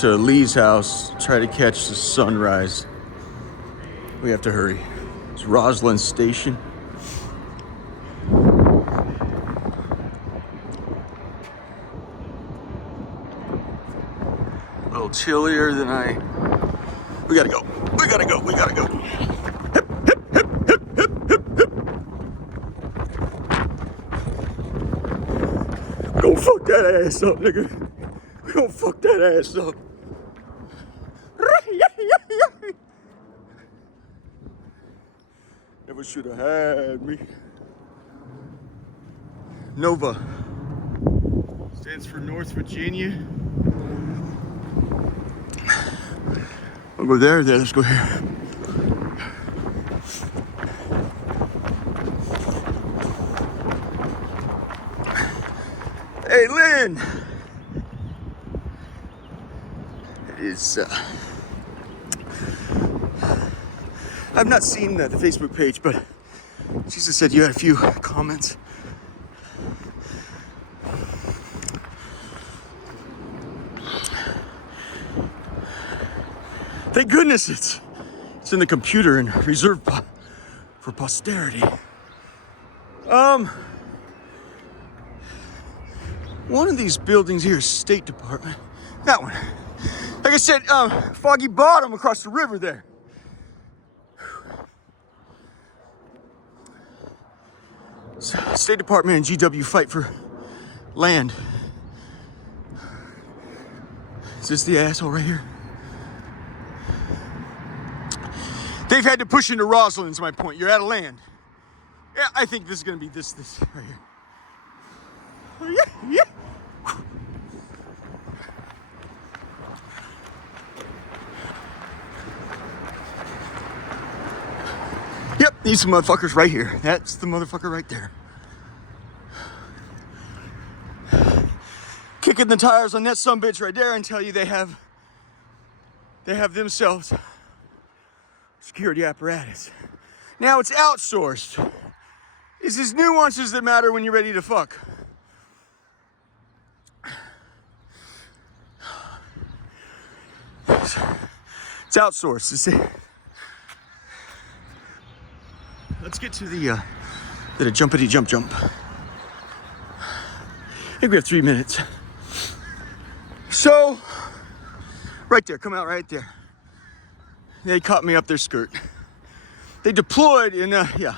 to Lee's house, try to catch the sunrise. We have to hurry. It's Roslyn Station. A little chillier than we gotta go. We gotta go. We gotta go. Hip, hip, hip, hip, hip, hip, hip. Go fuck that ass up, nigga. We gonna fuck that ass up. Never should have had me. Nova stands for North Virginia. I'll go there, let's go here. Hey, Lynn! It is, I've not seen the Facebook page, but she just said you had a few comments. Thank goodness it's in the computer and reserved for posterity. One of these buildings here is State Department. That one. Like I said, Foggy Bottom across the river there. State Department and GW fight for land. Is this the asshole right here? They've had to push into Roslyn, is my point. You're out of land. Yeah, I think this is gonna be this right here. Oh, yeah, yeah. Yep, these motherfuckers right here. That's the motherfucker right there. Kicking the tires on that sumbitch right there and tell you they have themselves security apparatus. Now it's outsourced. It's these nuances that matter when you're ready to fuck. It's outsourced. You see? Let's get to the jumpity jump. I think we have 3 minutes. So, right there, come out right there. They caught me up their skirt. They deployed in, yeah.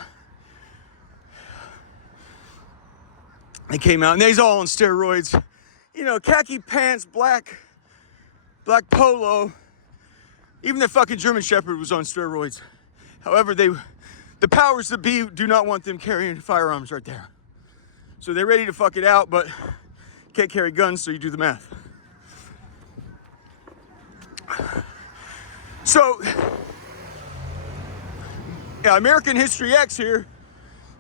They came out and they's all on steroids. You know, khaki pants, black polo. Even the fucking German Shepherd was on steroids. However, the powers that be do not want them carrying firearms right there. So they're ready to fuck it out, but can't carry guns, so you do the math. So, yeah, American History X here.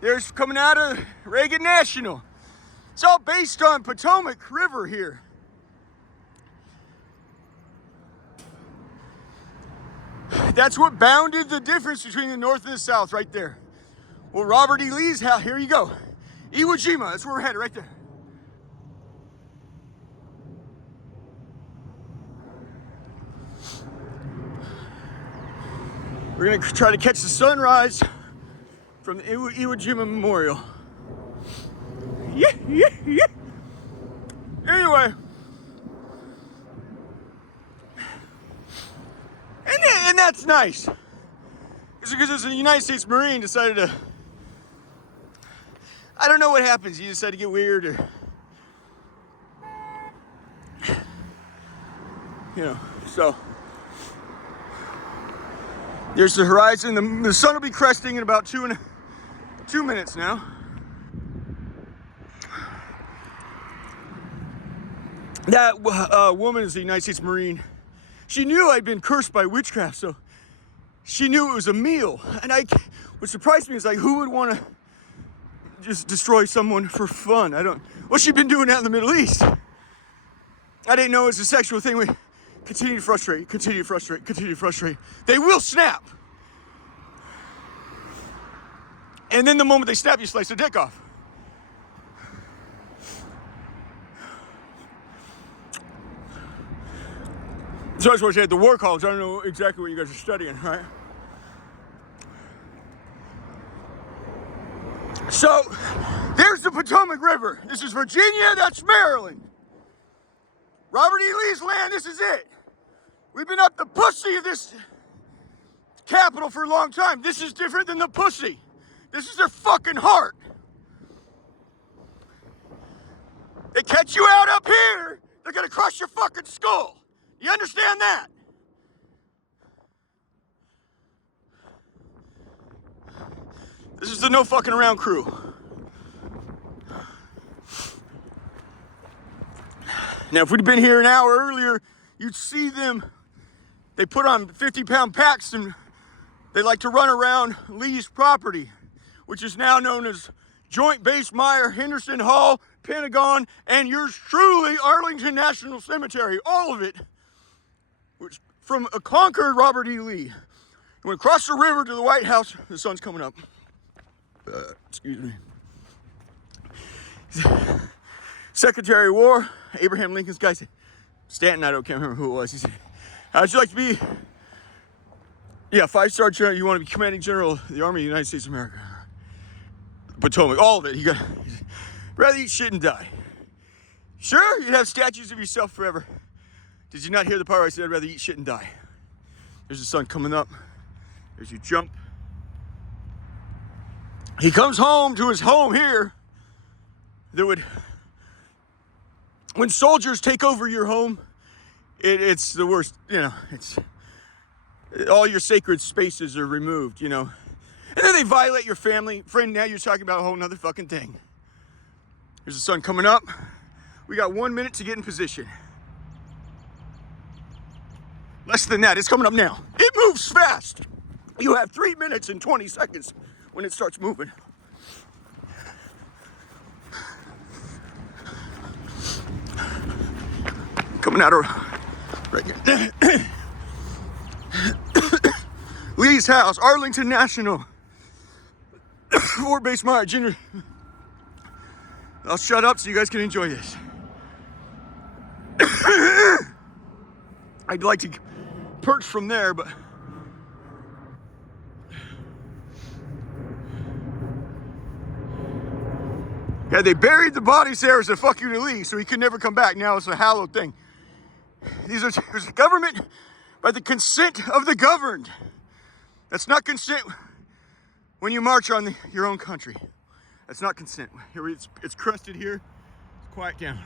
There's coming out of Reagan National. It's all based on Potomac River here. That's what bounded the difference between the North and the South right there. Well, Robert E. Lee's house, here you go. Iwo Jima, that's where we're headed, right there. We're gonna try to catch the sunrise from the Iwo Jima Memorial. Yeah. Anyway. And that's nice. It's because a United States Marine decided to, I don't know what happens. You decide to get weird or, you know, so. There's the horizon. The sun will be cresting in about 2 minutes now. That woman is a United States Marine. She knew I'd been cursed by witchcraft, so she knew it was a meal. And what surprised me is like, who would want to just destroy someone for fun? Well, she'd been doing that in the Middle East. I didn't know it was a sexual thing. We continue to frustrate. They will snap. And then the moment they snap, you slice their dick off. So that's what you had the war college. I don't know exactly what you guys are studying, right? So there's the Potomac River. This is Virginia, that's Maryland. Robert E. Lee's land, this is it. We've been up the pussy of this capital for a long time. This is different than the pussy. This is their fucking heart. They catch you out up here, they're gonna crush your fucking skull. You understand that? This is the no fucking around crew. Now, if we'd been here an hour earlier, you'd see them. They put on 50-pound packs and they like to run around Lee's property, which is now known as Joint Base Meyer, Henderson Hall, Pentagon, and yours truly, Arlington National Cemetery. All of it, which from a conquered Robert E. Lee. Went across the river to the White House. The sun's coming up. Excuse me. Secretary of War, Abraham Lincoln's guy said, Stanton, I can't remember who it was. He said, how'd you like to be? Yeah, 5-star general. You want to be commanding general of the Army of the United States of America. Potomac, all of it. He said, rather eat shit and die. Sure, you'd have statues of yourself forever. Did you not hear the part where I said I'd rather eat shit and die? There's the sun coming up. There's your jump. He comes home to his home here. When soldiers take over your home, it's the worst, you know, all your sacred spaces are removed, you know. And then they violate your family. Friend, now you're talking about a whole nother fucking thing. There's the sun coming up. We got 1 minute to get in position. Less than that, it's coming up now. It moves fast. You have 3 minutes and 20 seconds when it starts moving. Coming out of right here. Lee's house, Arlington National. Fort Base Meyer, Junior. I'll shut up so you guys can enjoy this. I'd like to perch from there, but yeah, they buried the bodies there as a fuck you to Lee, so he could never come back. Now it's a hallowed thing. There's a government by the consent of the governed. That's not consent when you march on your own country. That's not consent. Here it's crusted here. It's quiet down.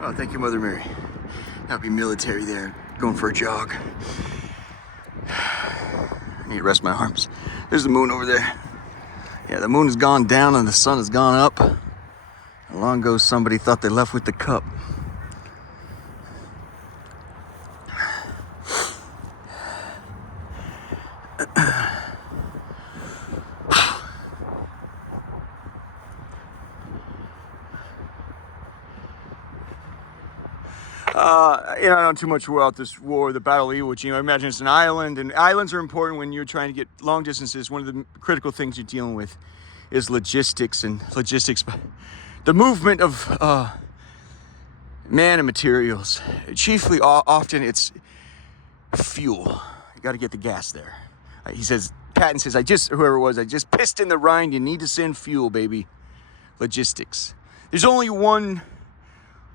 Oh, thank you, Mother Mary. Happy military there, going for a jog. I need to rest my arms. There's the moon over there. Yeah, the moon has gone down and the sun has gone up. Long ago, somebody thought they left with the cup. I don't know too much about this war, the Battle of Iwo Jima. I imagine it's an island, and islands are important when you're trying to get long distances. One of the critical things you're dealing with is logistics, the movement of man and materials. Chiefly, often it's fuel. You got to get the gas there. He says, Patton says, I just pissed in the Rhine. You need to send fuel, baby. Logistics. There's only one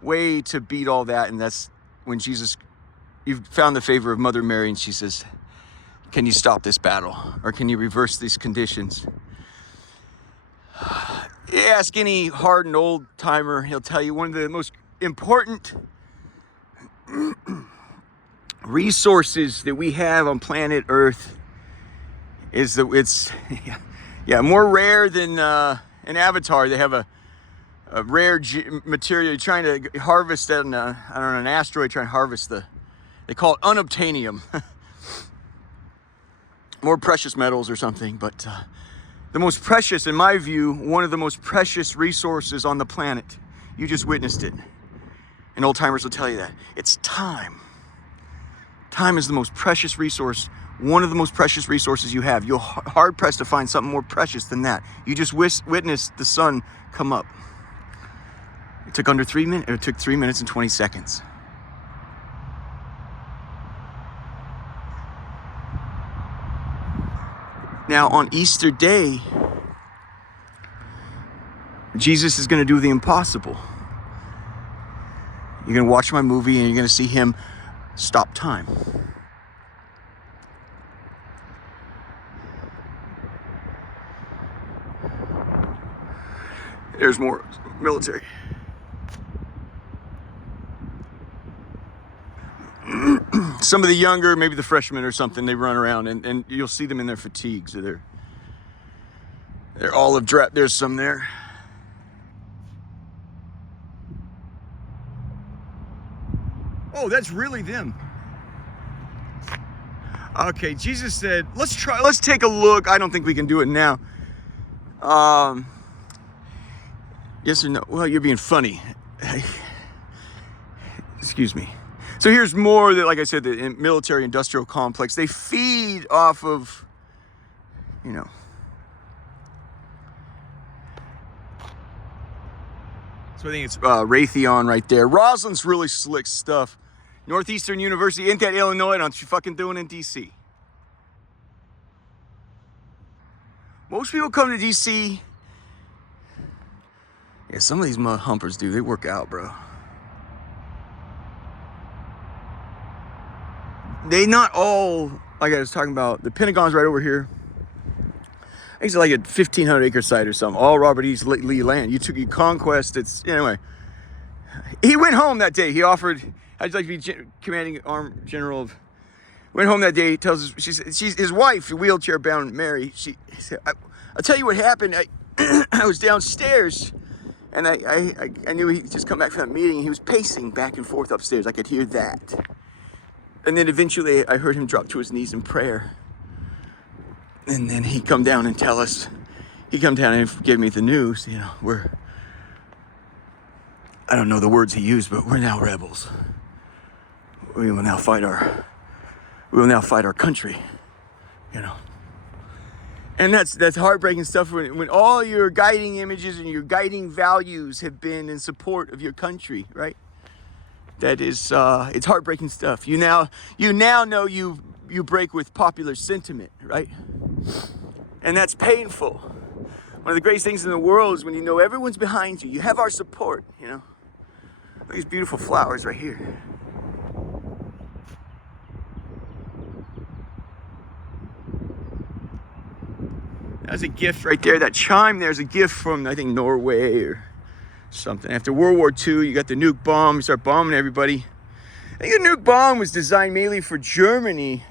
way to beat all that, and that's when you've found the favor of Mother Mary, and she says, can you stop this battle? Or can you reverse these conditions? You ask any hardened old timer, he'll tell you one of the most important resources that we have on planet Earth is that it's more rare than an Avatar. They have a rare material. You're trying to harvest on an asteroid, trying to harvest they call it unobtainium. More precious metals or something, but the most precious, in my view, one of the most precious resources on the planet. You just witnessed it. And old timers will tell you that. It's time. Time is the most precious resource, one of the most precious resources you have. You're hard pressed to find something more precious than that. You just witnessed the sun come up. It took under 3 minutes. It took 3 minutes and 20 seconds. Now, on Easter Day, Jesus is going to do the impossible. You're going to watch my movie and you're going to see him stop time. There's more military. Some of the younger, maybe the freshmen or something, they run around and you'll see them in their fatigues or their olive drab. There's some there. Oh, that's really them. Okay, Jesus said, let's take a look. I don't think we can do it now. Yes or no? Well, you're being funny. Excuse me. So here's more that, like I said, the military industrial complex, they feed off of, So I think it's Raytheon right there. Roslyn's really slick stuff. Northeastern University, ain't that Illinois? Don't you fucking doing in DC? Most people come to DC. Yeah, some of these mud humpers do. They work out, bro. They not all, like I was talking about, the Pentagon's right over here. I think it's like a 1,500 acre site or something. All Robert E. Lee land. You took your conquest. Anyway. He went home that day. He offered, I'd like to be commanding arm general of. Went home that day. He tells us, she's his wife, wheelchair bound Mary. She said, I'll tell you what happened. I was downstairs and I knew he'd just come back from that meeting. He was pacing back and forth upstairs. I could hear that. And then eventually I heard him drop to his knees in prayer. And then he'd come down and tell us, he'd come down and give me the news, I don't know the words he used, but we're now rebels. We will now fight our country, And that's heartbreaking stuff when all your guiding images and your guiding values have been in support of your country, right? That is, it's heartbreaking stuff. You now know you break with popular sentiment, right? And that's painful. One of the greatest things in the world is when you know everyone's behind you. You have our support, Look at these beautiful flowers right here. That's a gift right there. That chime there's a gift from, I think, Norway or something. After World War II, you got the nuke bomb. You start bombing everybody. I think the nuke bomb was designed mainly for Germany.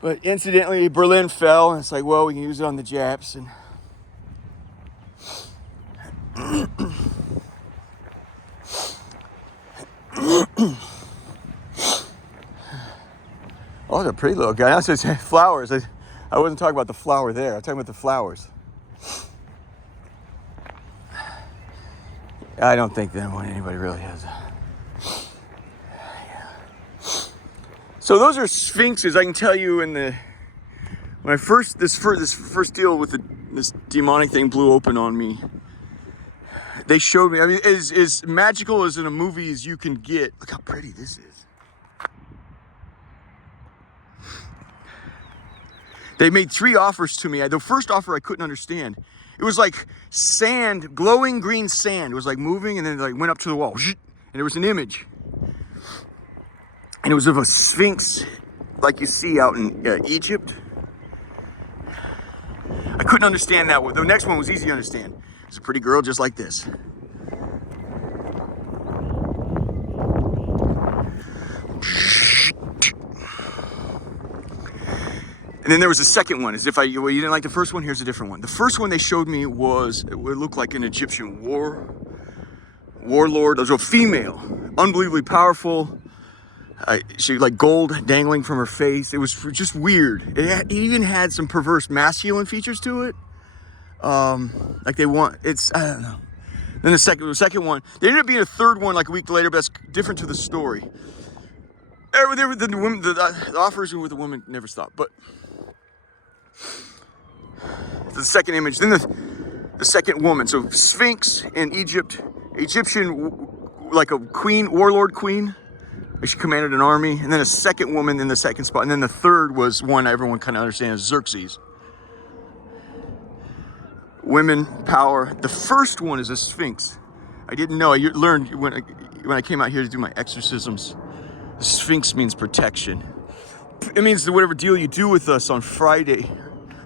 But incidentally, Berlin fell. And it's like, well, we can use it on the Japs. And oh, they're a pretty little guy. I said flowers. I wasn't talking about the flower there. I'm talking about the flowers. I don't think that anybody really has. Yeah. So those are sphinxes. I can tell you when I first this first deal with this demonic thing blew open on me. They showed me. I mean, as magical as in a movie as you can get. Look how pretty this is. They made 3 offers to me. The first offer I couldn't understand. It was like sand, glowing green sand. It was like moving and then it like went up to the wall. And there was an image. And it was of a sphinx like you see out in Egypt. I couldn't understand that one. The next one was easy to understand. It's a pretty girl just like this. And then there was a second one, as if you didn't like the first one, here's a different one. The first one they showed me was, it looked like an Egyptian warlord. It was a female, unbelievably powerful. She like gold dangling from her face. It was just weird. It even had some perverse masculine features to it. Like I don't know. Then the second one, there ended up being a third one like a week later, but that's different to the story. The offers with the women never stopped, but the second image, then the second woman. So Sphinx in Egypt, Egyptian, like a queen, warlord queen. She commanded an army, and then a second woman in the second spot, and then the third was one everyone kind of understands, Xerxes. Women, power. The first one is a Sphinx. I didn't know. I learned when I came out here to do my exorcisms. The Sphinx means protection. It means that whatever deal you do with us on Friday,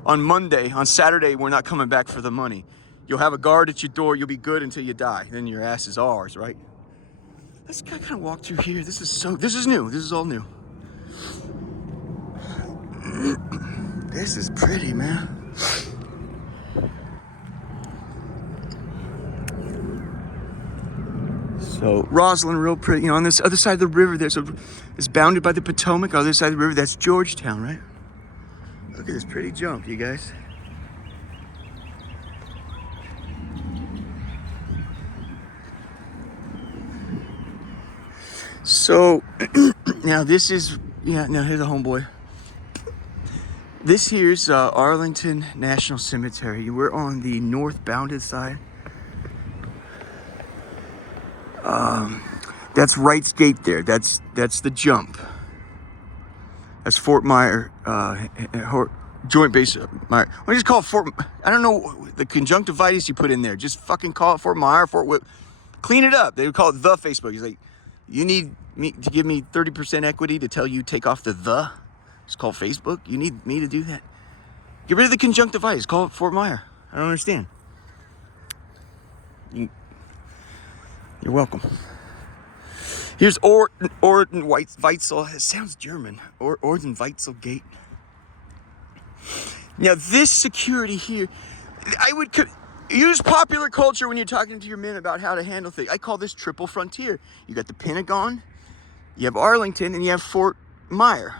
on Monday, on Saturday, we're not coming back for the money. You'll have a guard at your door. You'll be good until you die. Then your ass is ours, right? Let's kind of walk through here. This is new. This is all new. This is pretty, man. So Roslyn, real pretty. On this other side of the river, it's bounded by the Potomac. On the other side of the river, that's Georgetown, right? Look at this pretty jump, you guys. So now this is, now here's a homeboy. This here's Arlington National Cemetery. We're on the north bounded side. That's Wright's Gate there. That's the jump. That's Fort Myer, Joint Base Myer. Why just call it Fort? I don't know the conjunctivitis you put in there. Just fucking call it Fort Myer, Fort Whip. Clean it up. They would call it the Facebook. He's like, you need me to give me 30% equity to tell you take off the. It's called Facebook. You need me to do that. Get rid of the conjunctivitis. Call it Fort Myer. I don't understand. You're welcome. Here's Orden Weitzel. It sounds German. Orden Weitzel Gate. Now this security here, I would use popular culture when you're talking to your men about how to handle things. I call this triple frontier. You got the Pentagon, you have Arlington, and you have Fort Myer.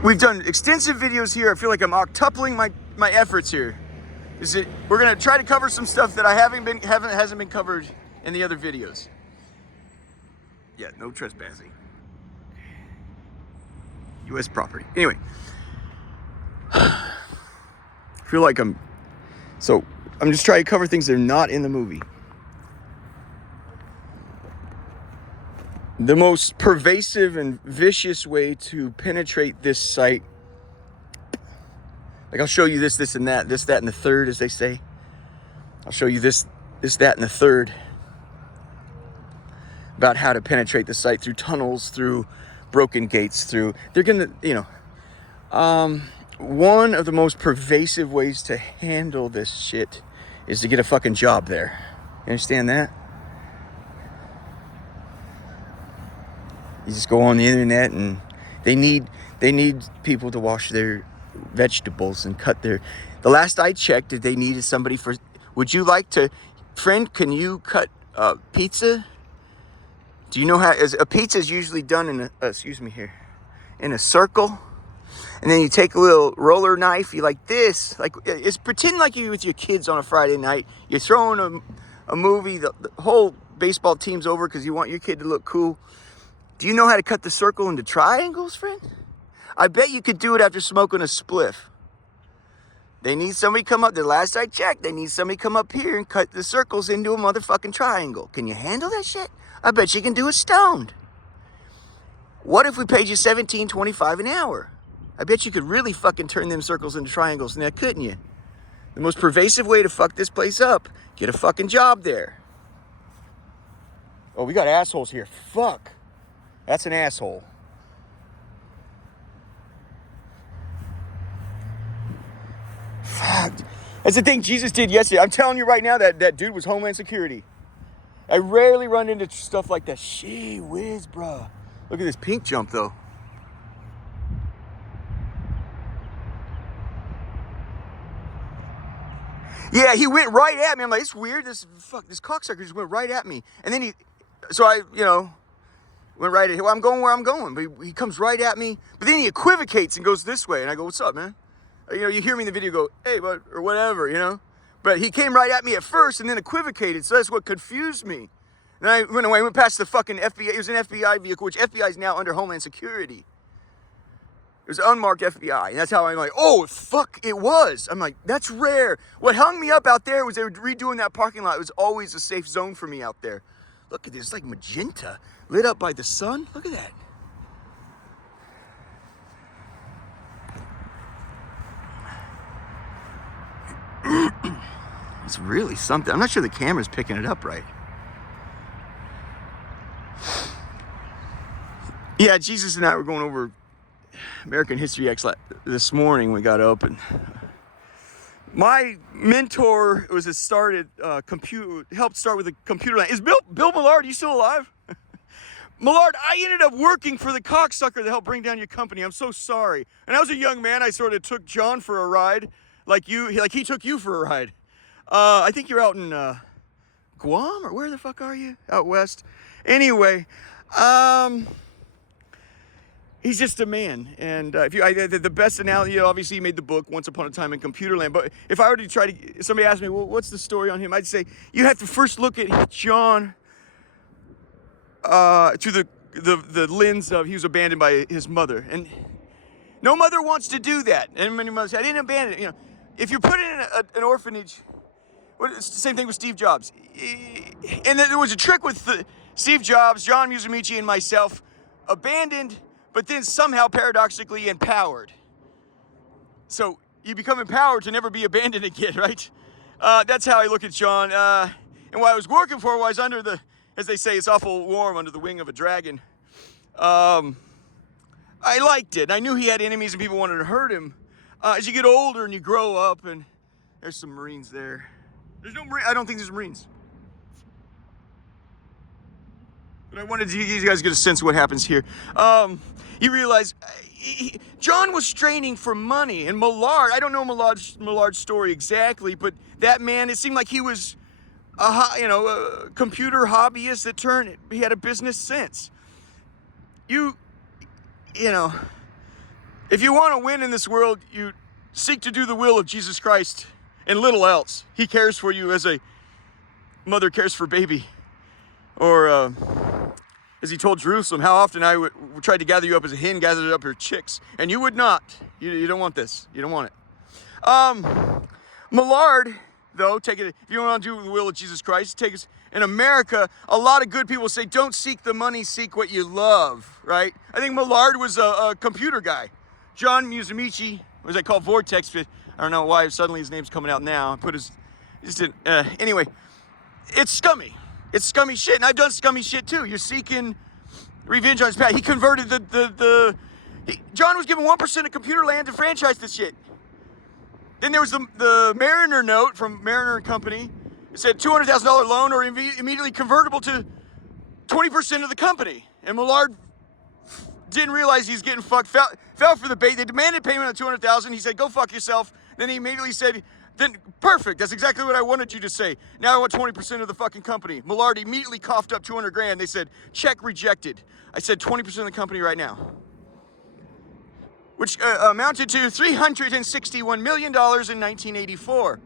We've done extensive videos here. I feel like I'm octupling my efforts here. We're gonna try to cover some stuff that hasn't been covered in the other videos. Yeah, no trespassing. U.S. property. Anyway, I feel like I'm just trying to cover things that are not in the movie. The most pervasive and vicious way to penetrate this site, like I'll show you this, and that, that, and the third, as they say. I'll show you this, that, and the third about how to penetrate the site through tunnels, through broken gates through. They're gonna, one of the most pervasive ways to handle this shit is to get a fucking job there. You understand that? You just go on the internet and they need people to wash their vegetables and cut their... The last I checked, they needed somebody for... Would you like to... Friend, can you cut pizza? Do you know how... A pizza is usually done in in a circle. And then you take a little roller knife, you like this. Like, it's pretend like you with your kids on a Friday night. You're throwing a movie, the whole baseball team's over because you want your kid to look cool. Do you know how to cut the circle into triangles, friend? I bet you could do it after smoking a spliff. They need somebody come up, the last I checked, they need somebody come up here and cut the circles into a motherfucking triangle. Can you handle that shit? I bet you can do it stoned. What if we paid you $17.25 an hour? I bet you could really fucking turn them circles into triangles now, couldn't you? The most pervasive way to fuck this place up, get a fucking job there. Oh, we got assholes here. Fuck. That's an asshole. Fuck. That's the thing Jesus did yesterday. I'm telling you right now that dude was Homeland Security. I rarely run into stuff like that. Gee whiz, bruh. Look at this pink jump, though. Yeah, he went right at me. I'm like, it's weird. This cocksucker just went right at me. And then went right at him. Well, I'm going where I'm going. But he comes right at me. But then he equivocates and goes this way. And I go, what's up, man? You hear me in the video go, hey, bud, or whatever, But he came right at me at first and then equivocated. So that's what confused me. And I went past the fucking FBI. It was an FBI vehicle, which FBI is now under Homeland Security. It was unmarked FBI. And that's how I'm like, oh, fuck, it was. I'm like, that's rare. What hung me up out there was they were redoing that parking lot. It was always a safe zone for me out there. Look at this, it's like magenta, lit up by the sun. Look at that. It's really something. I'm not sure the camera's picking it up right. Yeah, Jesus and I were going over American History X this morning. We got up, and my mentor helped start with a computer line. Is Bill Millard? You still alive? Millard, I ended up working for the cocksucker that helped bring down your company. I'm so sorry. And I was a young man. I sort of took John for a ride, like he took you for a ride. I think you're out in Guam, or where the fuck are you? Out west. Anyway, he's just a man. And the best analogy, obviously he made the book Once Upon a Time in Computerland. But if I were to somebody asked me, well, what's the story on him? I'd say you have to first look at John through the lens of he was abandoned by his mother. And no mother wants to do that. And many mothers say, I didn't abandon it. If you're put in an orphanage, it's the same thing with Steve Jobs. And there was a trick with Steve Jobs, John Musumeci, and myself, abandoned, but then somehow paradoxically empowered. So you become empowered to never be abandoned again, right? That's how I look at John. And what I was working for was under the, as they say, it's awful warm under the wing of a dragon. I liked it. I knew he had enemies and people wanted to hurt him. As you get older and you grow up, and there's some Marines there. There's no Marine. I don't think there's Marines. But I wanted you guys to get a sense of what happens here. You realize John was straining for money, and Millard, I don't know Millard's story exactly, but that man, it seemed like he was a computer hobbyist that he had a business sense. If you want to win in this world, you seek to do the will of Jesus Christ and little else. He cares for you as a mother cares for baby. Or as he told Jerusalem, how often I would tried to gather you up as a hen gathered up her chicks, and you would not. You don't want this. You don't want it. Millard, though, if you want to do the will of Jesus Christ, in America, a lot of good people say, don't seek the money, seek what you love, right? I think Millard was a computer guy. John Musumeci, what I call Vortex, I don't know why suddenly his name's coming out now. Anyway, it's scummy. It's scummy shit, and I've done scummy shit too. You're seeking Revenge on his past. He converted John was given 1% of computer land to franchise this shit. Then there was the Mariner note from Mariner and Company. It said $200,000 loan or immediately convertible to 20% of the company. And Millard didn't realize he's getting fucked, fell for the bait. They demanded payment of $200,000. He said, go fuck yourself. Then he immediately said, then perfect, that's exactly what I wanted you to say. Now I want 20% of the fucking company. Millard immediately coughed up 200 grand. They said, check rejected. I said 20% of the company right now. Which amounted to $361 million in 1984.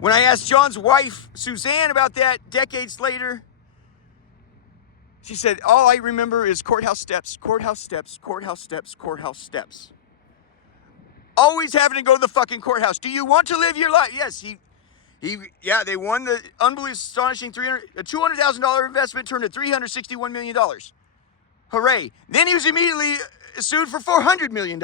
When I asked John's wife, Suzanne, about that decades later, she said, all I remember is courthouse steps, courthouse steps, courthouse steps, courthouse steps. Always having to go to the fucking courthouse. Do you want to live your life? Yes, yeah, they won the unbelievable, astonishing $200,000 investment turned to $361 million. Hooray. Then he was immediately sued for $400 million.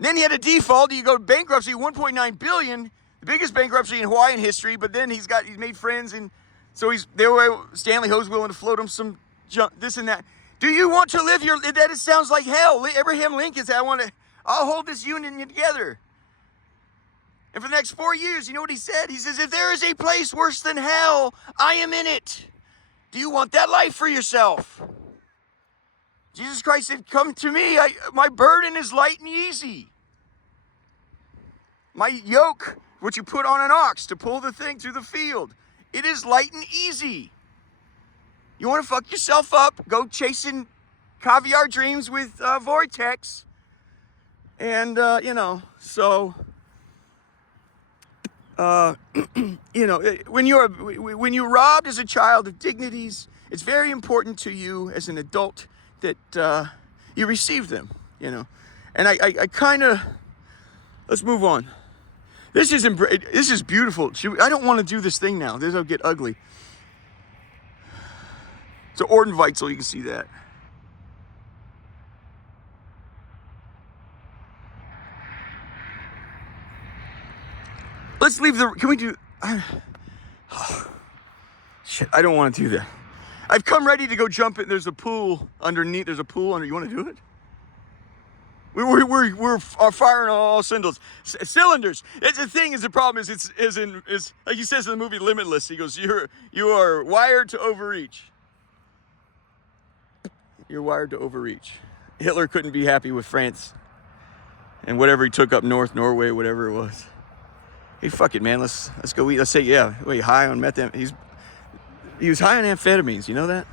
Then he had a default. He go to bankruptcy, $1.9 billion, the biggest bankruptcy in Hawaiian history, but then he's made friends, and so Stanley Ho's willing to float him some junk, this and that. Do you want to live that it sounds like hell. Abraham Lincoln said, I'll hold this union together. And for the next 4 years, you know what he said? He says, if there is a place worse than hell, I am in it. Do you want that life for yourself? Jesus Christ said, come to me. My burden is light and easy. My yoke, which you put on an ox to pull the thing through the field, it is light and easy. You want to fuck yourself up, go chasing caviar dreams with Vortex. And, so... when you're robbed as a child of dignities, it's very important to you as an adult that you receive them, And I kind of, let's move on. This is beautiful. I don't want to do this thing now. This will get ugly. So Orden Weitzel, you can see that. Let's leave can we do, shit, I don't want to do that. I've come ready to go jump in. There's a pool underneath. You want to do it? We're firing on all cylinders. It's the thing. The problem is like he says in the movie Limitless. He goes, you are wired to overreach. You're wired to overreach. Hitler couldn't be happy with France and whatever he took up north, Norway, whatever it was. Hey, fuck it, man. Let's go eat. Let's say, yeah. Wait, high on methamphetamine. He was high on amphetamines. You know that?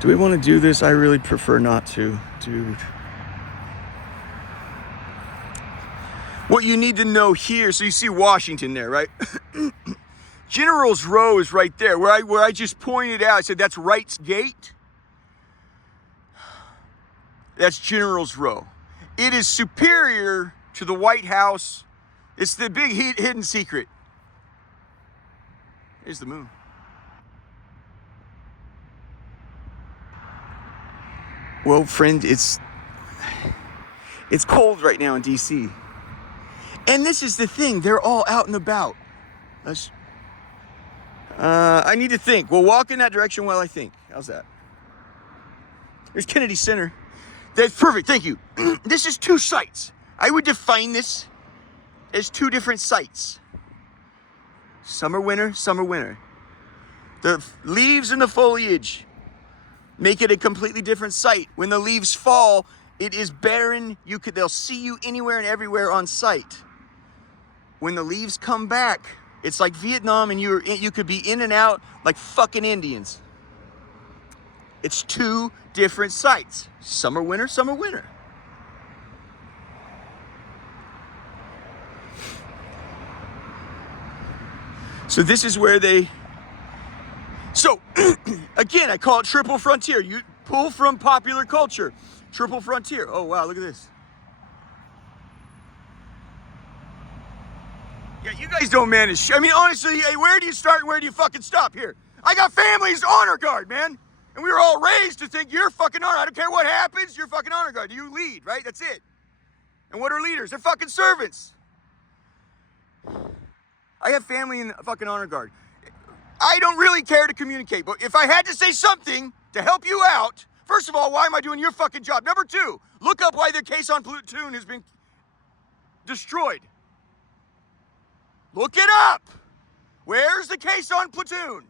Do we want to do this? I really prefer not to, dude. What you need to know here, so you see Washington there, right? General's Row is right there, where I just pointed out. I said that's Wright's Gate. That's General's Row. It is superior to the White House. It's the big hidden secret. Here's the moon. Well, friend, it's cold right now in D.C. And this is the thing. They're all out and about. I need to think. We'll walk in that direction while I think. How's that? There's Kennedy Center. That's perfect. Thank you. This is two sites. I would define this as two different sites. Summer, winter, summer, winter. The leaves and the foliage make it a completely different site. When the leaves fall, it is barren. They'll see you anywhere and everywhere on site. When the leaves come back, it's like Vietnam, and you could be in and out like fucking Indians. It's two different sites. Summer, winter, summer, winter. So this is where again, I call it triple frontier. You pull from popular culture. Triple frontier. Oh, wow, look at this. Yeah, you guys don't manage. I mean, honestly, where do you start and where do you fucking stop here? I got family's honor guard, man. And we were all raised to think you're fucking honor. I don't care what happens, you're fucking honor guard. You lead, right? That's it. And what are leaders? They're fucking servants. I have family in the fucking honor guard. I don't really care to communicate, but if I had to say something to help you out, first of all, why am I doing your fucking job? Number two, look up why their case on Platoon has been destroyed. Look it up. Where's the case on Platoon?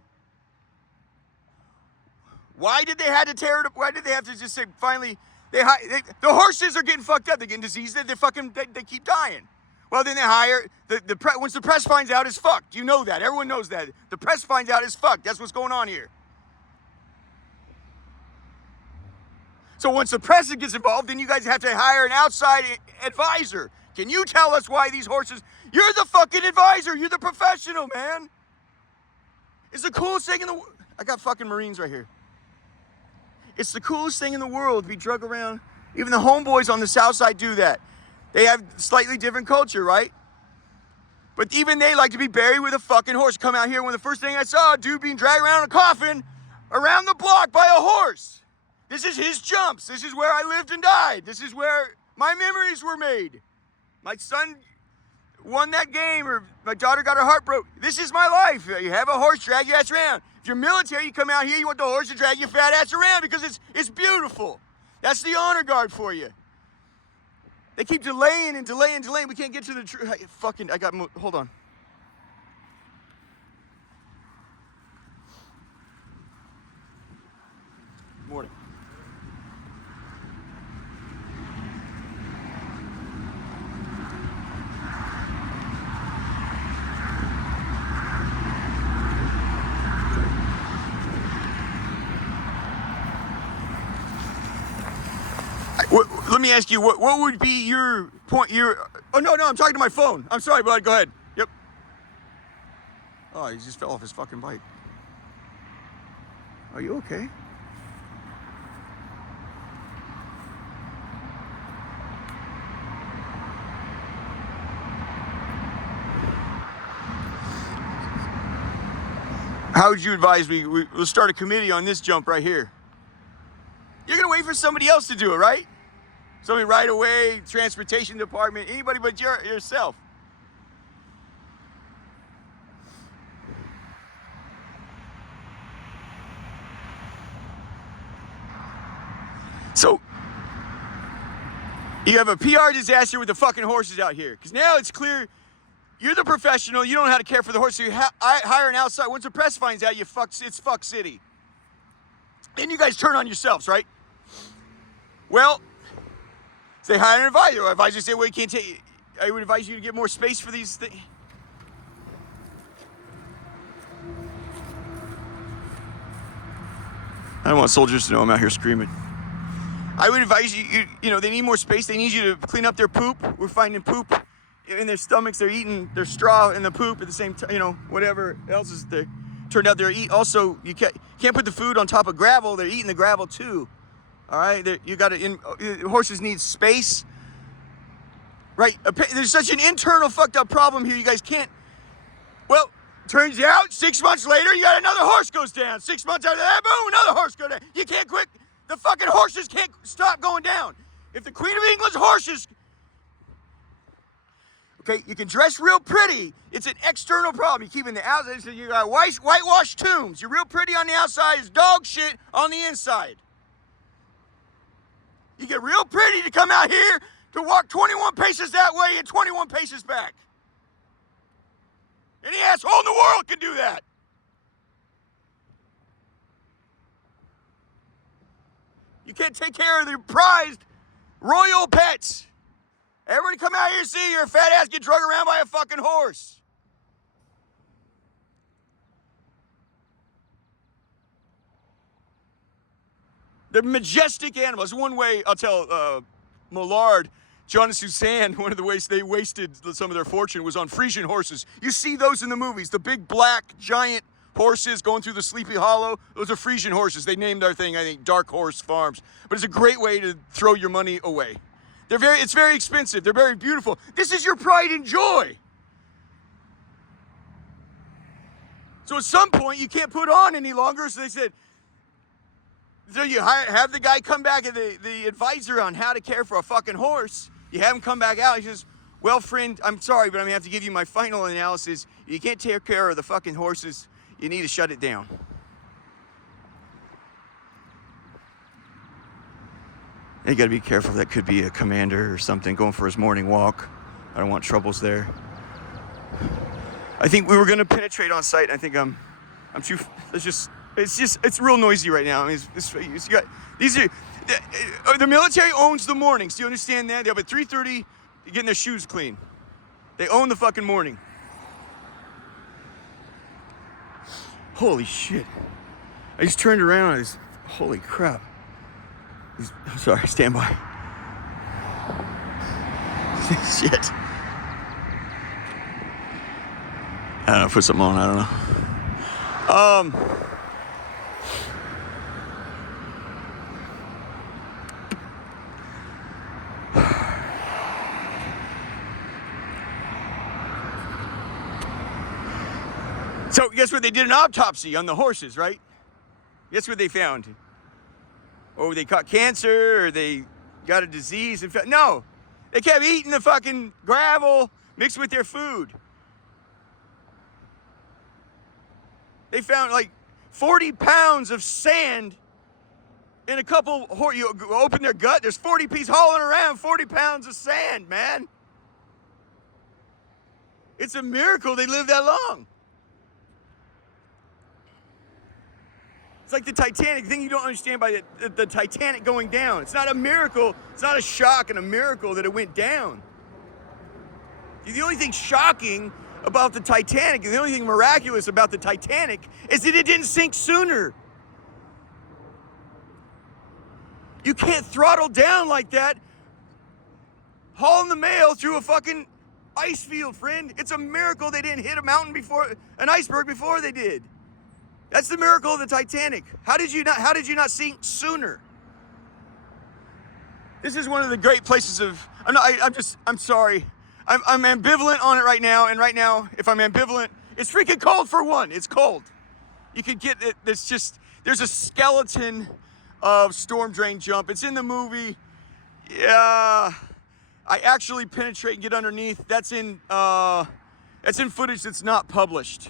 Why did they have to tear it up? Why did they have to just say, finally, the horses are getting fucked up. They're getting diseased. They keep dying. Well, then they hire, once the press finds out, it's fucked. You know that. Everyone knows that. The press finds out, it's fucked. That's what's going on here. So once the press gets involved, then you guys have to hire an outside advisor. Can you tell us why these horses... You're the fucking advisor. You're the professional, man. It's the coolest thing in the world. I got fucking Marines right here. It's the coolest thing in the world to be drug around. Even the homeboys on the south side do that. They have slightly different culture, right? But even they like to be buried with a fucking horse. Come out here when the first thing I saw, a dude being dragged around in a coffin around the block by a horse. This is his jumps. This is where I lived and died. This is where my memories were made. My son won that game, or my daughter got her heart broke. This is my life. You have a horse drag your ass around. If you're military, you come out here, you want the horse to drag your fat ass around because it's beautiful. That's the honor guard for you. They keep delaying and delaying and delaying. We can't get to the truth. Hold on. Morning. Let me ask you, what would be your point? Oh, no, I'm talking to my phone. I'm sorry, bud. Go ahead. Yep. Oh, he just fell off his fucking bike. Are you okay? How would you advise we'll start a committee on this jump right here? You're going to wait for somebody else to do it, right? Somebody right away, transportation department, anybody but yourself. So, you have a PR disaster with the fucking horses out here. Because now it's clear you're the professional, you don't know how to care for the horse, so you hire an outside. Once the press finds out, it's fuck city. Then you guys turn on yourselves, right? Well, they hire an advisor. Or advisor say, well, you can't take. I would advise you to get more space for these things. I don't want soldiers to know I'm out here screaming. I would advise you, they need more space. They need you to clean up their poop. We're finding poop in their stomachs. They're eating their straw and the poop at the same time, whatever else is there. Turned out they're eating. Also, you can't put the food on top of gravel. They're eating the gravel too. All right, horses need space, right? There's such an internal fucked up problem here. You guys can't. Well, turns out 6 months later, you got another horse goes down. 6 months after that, boom, another horse goes down. You can't quit. The fucking horses can't stop going down. If the Queen of England's horses, okay, you can dress real pretty. It's an external problem. You keep in the outside. So you got whitewashed tombs. You're real pretty on the outside. It's dog shit on the inside. You get real pretty to come out here to walk 21 paces that way and 21 paces back. Any asshole in the world can do that. You can't take care of your prized royal pets. Everybody come out here and see your fat ass get drug around by a fucking horse. They're majestic animals. One way I'll tell Millard, John and Suzanne, one of the ways they wasted some of their fortune was on Frisian horses. You see those in the movies, the big black giant horses going through the Sleepy Hollow. Those are Frisian horses. They named our thing, I think, Dark Horse Farms. But it's a great way to throw your money away. It's very expensive. They're very beautiful. This is your pride and joy. So at some point, you can't put on any longer. So they said, so you have the guy come back and the advisor on how to care for a fucking horse. You have him come back out. He says, well, friend, I'm sorry, but I'm going to have to give you my final analysis. You can't take care of the fucking horses. You need to shut it down. You got to be careful. That could be a commander or something going for his morning walk. I don't want troubles there. I think we were going to penetrate on site. I think I'm too. It's real noisy right now. I mean, the military owns the mornings. Do you understand that? They're up at 3:30, getting their shoes clean. They own the fucking morning. Holy shit! I just turned around. Holy crap! Sorry, stand by. Shit. I don't know, put something on, I don't know. So guess what? They did an autopsy on the horses, right? Guess what they found? Or they caught cancer, or they got a disease. No, they kept eating the fucking gravel mixed with their food. They found like 40 pounds of sand in a couple, you open their gut, there's 40 pieces hauling around, 40 pounds of sand, man. It's a miracle they lived that long. It's like the Titanic. The thing you don't understand by the Titanic going down. It's not a miracle. It's not a shock and a miracle that it went down. The only thing shocking about the Titanic, and the only thing miraculous about the Titanic, is that it didn't sink sooner. You can't throttle down like that, hauling the mail through a fucking ice field, friend. It's a miracle they didn't hit a mountain before, an iceberg before they did. That's the miracle of the Titanic. How did you not sink sooner? This is one of the great places of, I'm sorry. I'm ambivalent on it right now, and right now, if I'm ambivalent, it's freaking cold for one. It's cold. You can get it. There's a skeleton of storm drain jump. It's in the movie. Yeah, I actually penetrate and get underneath. That's in footage that's not published.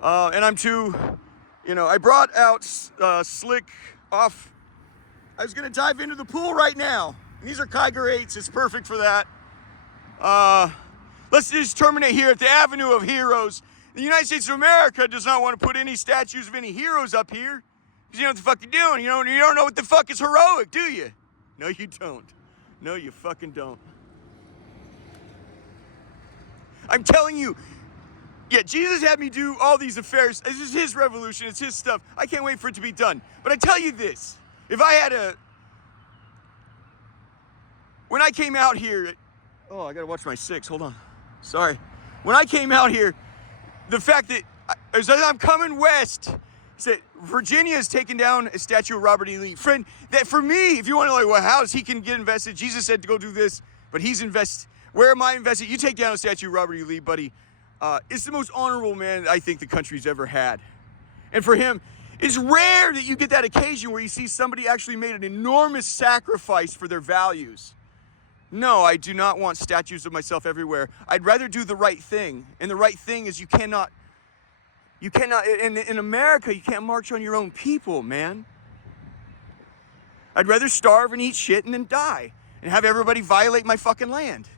And I'm too, I brought out Slick off. I was gonna dive into the pool right now. And these are Kiger 8s. It's perfect for that. Let's just terminate here at the Avenue of Heroes. The United States of America does not want to put any statues of any heroes up here, because you know what the fuck you're doing. You don't know what the fuck is heroic, do you? No, you don't. No, you fucking don't. I'm telling you, yeah, Jesus had me do all these affairs. This is his revolution. It's his stuff. I can't wait for it to be done. But I tell you this, when I came out here, I gotta watch my 6, hold on. Sorry. When I came out here, the fact that, as I'm coming west, said Virginia has taken down a statue of Robert E. Lee. Friend, that for me, if you want to know, well, how does he can get invested? Jesus said to go do this, but he's invested. Where am I invested? You take down a statue of Robert E. Lee, buddy. It's the most honorable man I think the country's ever had. And for him, it's rare that you get that occasion where you see somebody actually made an enormous sacrifice for their values. No, I do not want statues of myself everywhere. I'd rather do the right thing. And the right thing is you cannot, in America, you can't march on your own people, man. I'd rather starve and eat shit and then die and have everybody violate my fucking land.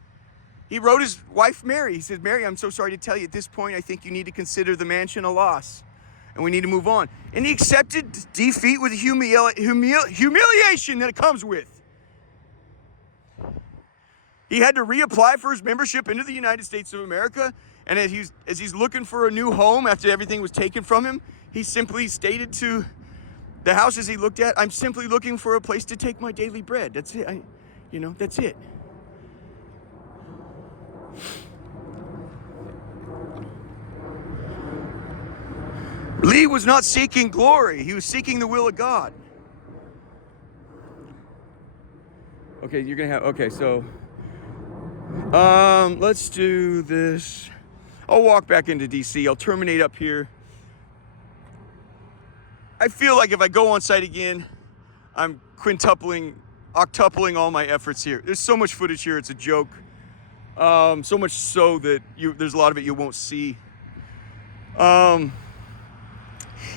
He wrote his wife, Mary. He said, Mary, I'm so sorry to tell you, at this point, I think you need to consider the mansion a loss. And we need to move on. And he accepted defeat with the humiliation that it comes with. He had to reapply for his membership into the United States of America. And as he's looking for a new home after everything was taken from him, he simply stated to the houses he looked at, I'm simply looking for a place to take my daily bread. That's it. That's it. Lee was not seeking glory. He was seeking the will of God. Okay, so let's do this. I'll walk back into DC. I'll terminate up here. I feel like if I go on site again, I'm quintupling octupling all my efforts here. There's so much footage here, it's a joke. So much so that there's a lot of it you won't see. Yeah,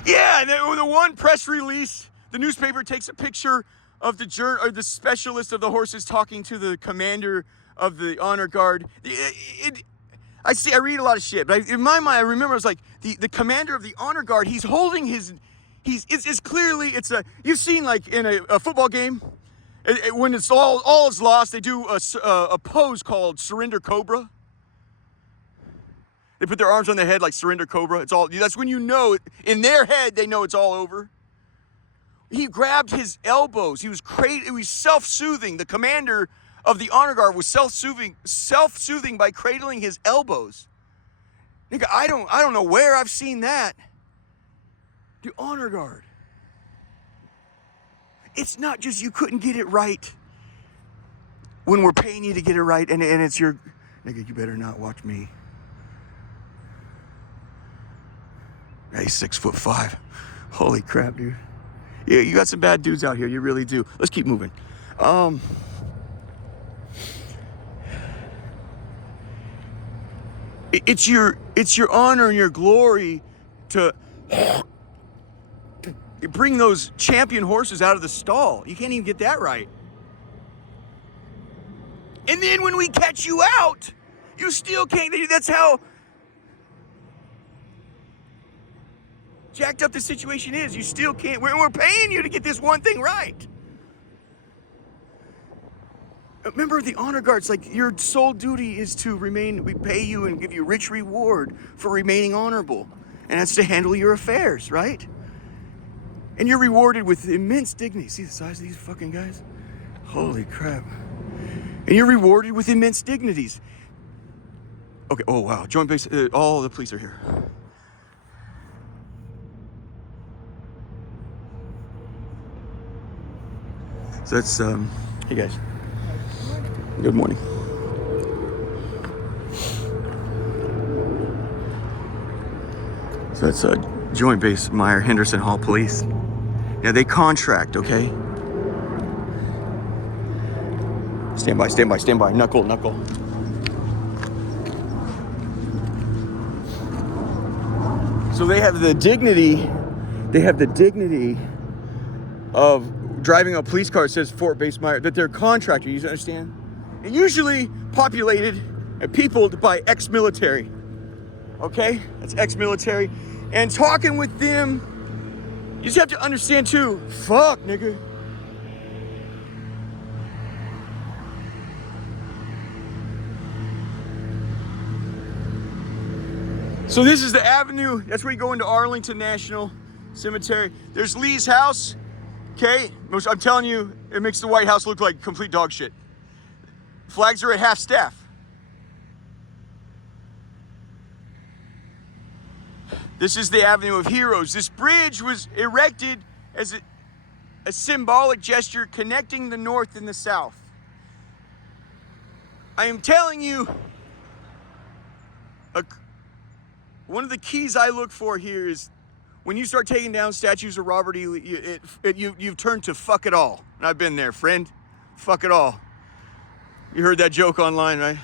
the one press release, the newspaper takes a picture of the specialist of the horses talking to the commander of the honor guard. I read a lot of shit, but in my mind, I remember it was like the commander of the honor guard. He's holding it's clearly you've seen like in a football game, when it's all is lost, they do a pose called surrender cobra. They put their arms on their head like surrender cobra. That's when you know, in their head, they know it's all over. He grabbed his elbows. He was self-soothing. The commander of the honor guard was self-soothing by cradling his elbows. Nigga, I don't know where I've seen that. The honor guard. It's not just you couldn't get it right when we're paying you to get it right, and it's your nigga. You better not watch me. Hey, 6'5". Holy crap, dude. Yeah, you got some bad dudes out here. You really do. Let's keep moving. It's your honor and your glory to bring those champion horses out of the stall. You can't even get that right. And then when we catch you out, you still can't. That's how jacked up the situation is. You still can't. We're paying you to get this one thing right. Remember, the honor guards, like, your sole duty is to remain. We pay you and give you rich reward for remaining honorable, and that's to handle your affairs, right? And you're rewarded with immense dignity. See the size of these fucking guys? Holy crap. And you're rewarded with immense dignities. Okay, oh wow, Joint Base, all the police are here. So that's, hey guys. Good morning. So that's Joint Base Meyer Henderson Hall Police. Now they contract, okay? Stand by, stand by, stand by. Knuckle, knuckle. So they have the dignity of driving a police car that says Fort Base Meyer, that they're contractor, you understand? And usually populated and peopled by ex-military. Okay? That's ex-military. And talking with them, you just have to understand too, fuck, nigga. So this is the avenue, that's where you go into Arlington National Cemetery. There's Lee's house, okay? I'm telling you, it makes the White House look like complete dog shit. Flags are at half staff. This is the Avenue of Heroes. This bridge was erected as a symbolic gesture connecting the North and the South. I am telling you, one of the keys I look for here is when you start taking down statues of Robert E. Lee, you've turned to fuck it all. And I've been there, friend. Fuck it all. You heard that joke online, right?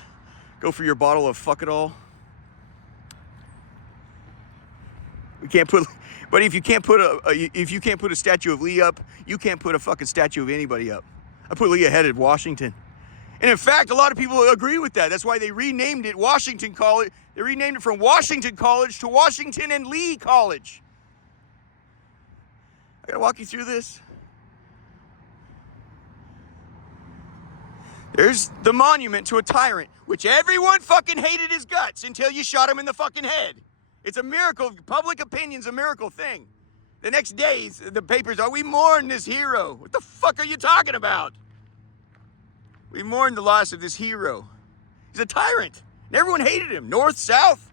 Go for your bottle of fuck it all. We can't put, but if you can't put a statue of Lee up, you can't put a fucking statue of anybody up. I put Lee ahead of Washington. And in fact, a lot of people agree with that. That's why they renamed it Washington College. They renamed it from Washington College to Washington and Lee College. I gotta walk you through this. There's the monument to a tyrant, which everyone fucking hated his guts until you shot him in the fucking head. It's a miracle. Public opinion's a miracle thing. The next day, the papers, we mourn this hero. What the fuck are you talking about? We mourn the loss of this hero. He's a tyrant. And everyone hated him. North, South.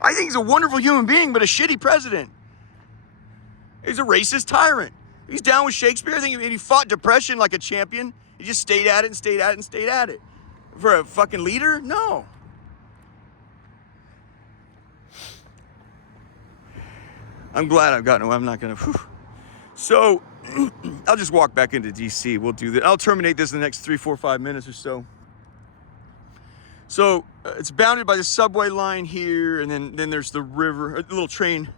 I think he's a wonderful human being, but a shitty president. He's a racist tyrant. He's down with Shakespeare. I think he fought depression like a champion. He just stayed at it and stayed at it and stayed at it. For a fucking leader? No. I'm glad I've gotten away. I'm not gonna. Whew. So I'll just walk back into DC. We'll do that. I'll terminate this in the next 3, 4, 5 minutes or so. So it's bounded by the subway line here, and then there's the river, the little train.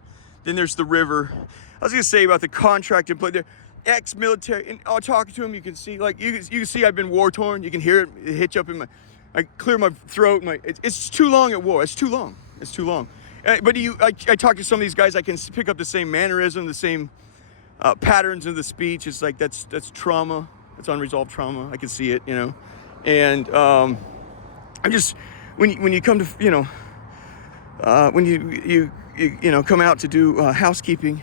Then there's the river. I was gonna say about the contract employee there, ex-military, and I'll talk to him. You can see, like you can see, I've been war torn. You can hear it hitch up in my. I clear my throat. It's too long at war. It's too long. It's too long. But I talk to some of these guys. I can pick up the same mannerism, the same patterns of the speech. It's like that's trauma. That's unresolved trauma. I can see it, and I'm just when you come to when you come out to do housekeeping,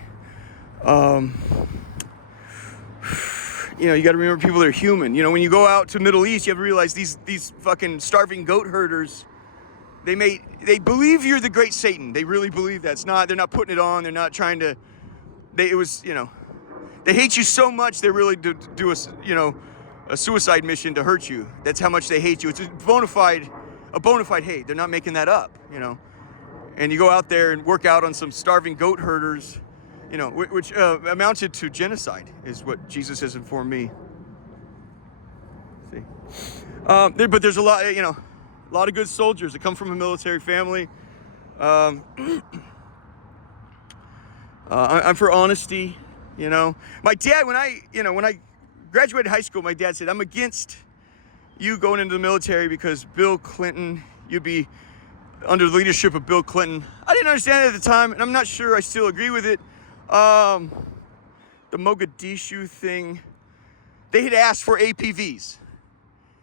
you got to remember people are human. When you go out to Middle East, you have to realize these fucking starving goat herders, they believe you're the great Satan. They really believe that. They're not putting it on. They're not trying to. They hate you so much they really do a suicide mission to hurt you. That's how much they hate you. It's a bona fide hate. They're not making that up, And you go out there and work out on some starving goat herders, which amounted to genocide, is what Jesus has informed me. See, but there's a lot of good soldiers that come from a military family. I'm for honesty, My dad, when I graduated high school, my dad said, "I'm against you going into the military because Bill Clinton, you'd be under the leadership of Bill Clinton." I didn't understand it at the time, and I'm not sure I still agree with it. The Mogadishu thing, they had asked for APVs.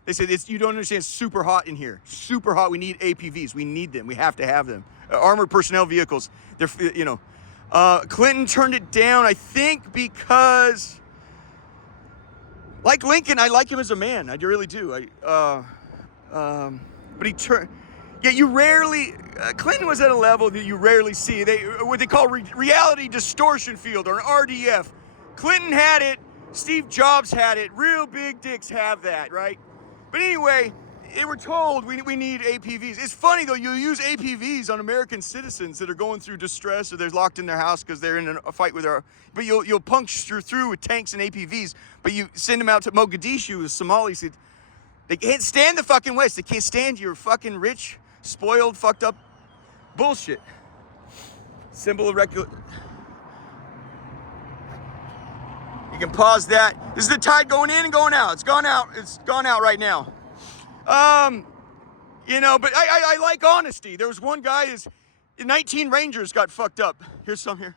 They said, you don't understand, it's super hot in here. Super hot, we need APVs. We need them, we have to have them. Armored personnel vehicles. They're, Clinton turned it down, I think, because, like Lincoln, I like him as a man. I really do. But he turned... Yeah, you rarely... Clinton was at a level that you rarely see. What they call reality distortion field, or an RDF. Clinton had it. Steve Jobs had it. Real big dicks have that, right? But anyway, they were told we need APVs. It's funny, though. You use APVs on American citizens that are going through distress, or they're locked in their house because they're in a fight with But you'll puncture through with tanks and APVs. But you send them out to Mogadishu, the Somalis. They can't stand the fucking West. They can't stand your fucking rich, spoiled, fucked up bullshit. Symbol of You can pause that. This is the tide going in and going out. It's gone out. It's gone out right now. But I like honesty. There was one guy, 19 Rangers got fucked up. Here's some here.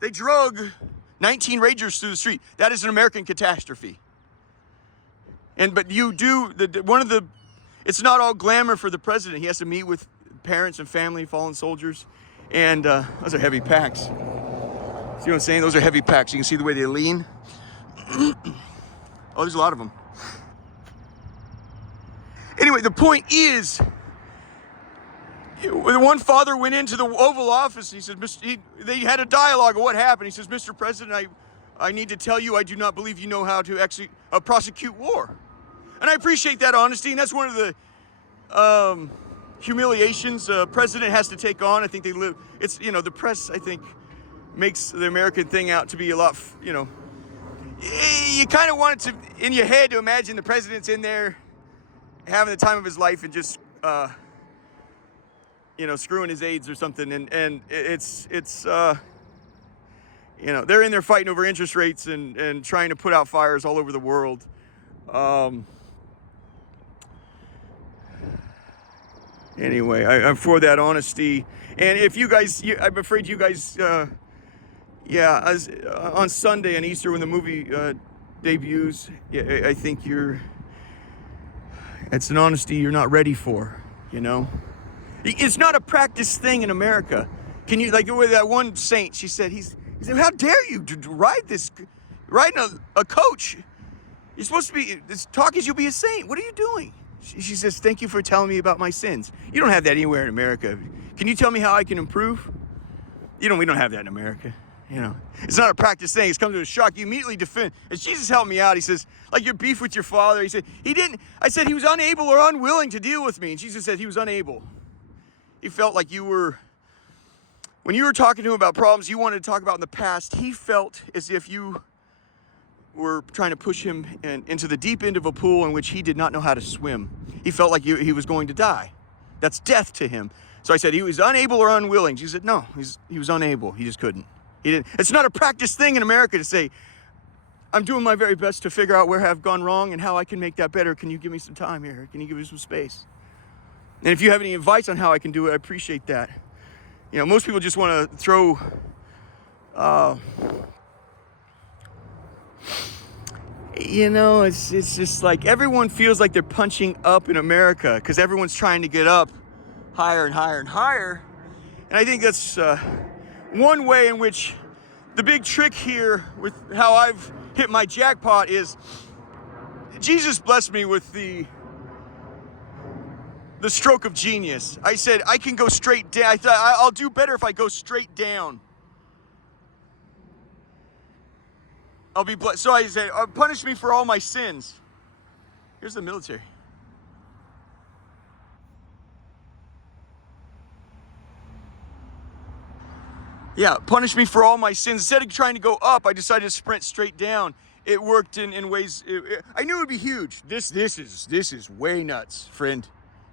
They drug 19 Rangers through the street. That is an American catastrophe. But it's not all glamour for the president. He has to meet with parents and family, fallen soldiers. And those are heavy packs. See what I'm saying? Those are heavy packs. You can see the way they lean. Oh, there's a lot of them. Anyway, the point is, when one father went into the Oval Office, he said, they had a dialogue of what happened. He says, "Mr. President, I need to tell you, I do not believe you know how to prosecute war." And I appreciate that honesty, and that's one of the humiliations a president has to take on. I think the press, I think, makes the American thing out to be a lot, you kind of want it to, in your head, to imagine the president's in there having the time of his life and just, screwing his aides or something. And it's they're in there fighting over interest rates and trying to put out fires all over the world. Anyway, I'm for that honesty. And if you guys, I'm afraid you guys, on Sunday and Easter when the movie debuts, I think it's an honesty you're not ready for, It's not a practice thing in America. Can you, like with that one saint, she said, he said, "How dare you ride a coach? You're supposed to be, talk as you'll be a saint. What are you doing?" She says, "Thank you for telling me about my sins." You don't have that anywhere in America. Can you tell me how I can improve? We don't have that in America. It's not a practice thing. It's come to a shock. You immediately defend. As Jesus helped me out, he says, like your beef with your father. He said, I said he was unable or unwilling to deal with me. And Jesus said he was unable. He felt like you were When you were talking to him about problems you wanted to talk about in the past, he felt as if you were trying to push him into the deep end of a pool in which he did not know how to swim. He felt like he was going to die. That's death to him. So I said he was unable or unwilling. She said, no, he was unable. He just couldn't. He didn't. It's not a practiced thing in America to say, I'm doing my very best to figure out where I've gone wrong and how I can make that better. Can you give me some time here? Can you give me some space? And if you have any advice on how I can do it, I appreciate that. You know, most people just want to throw you know, it's just like everyone feels like they're punching up in America because everyone's trying to get up higher and higher and higher. And I think that's one way in which the big trick here with how I've hit my jackpot is Jesus blessed me with the stroke of genius. I said, I can go straight down. I thought I'll do better if I go straight down. I'll be blessed. So I said, punish me for all my sins. Here's the military. Yeah, punish me for all my sins. Instead of trying to go up, I decided to sprint straight down. It worked in ways. I knew it would be huge. This is way nuts, friend.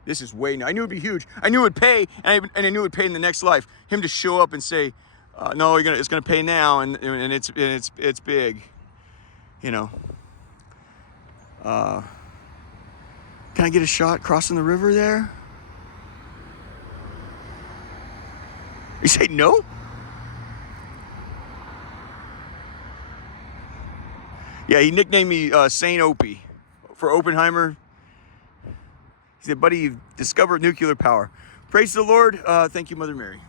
This is way nuts. I knew it would be huge. I knew it would pay, and I knew it would pay in the next life. Him to show up and say, "No, it's gonna pay now," and it's big. You know. Can I get a shot crossing the river there? You say no? Yeah, he nicknamed me Saint Opie for Oppenheimer. He said, buddy, you've discovered nuclear power. Praise the Lord. Thank you, Mother Mary.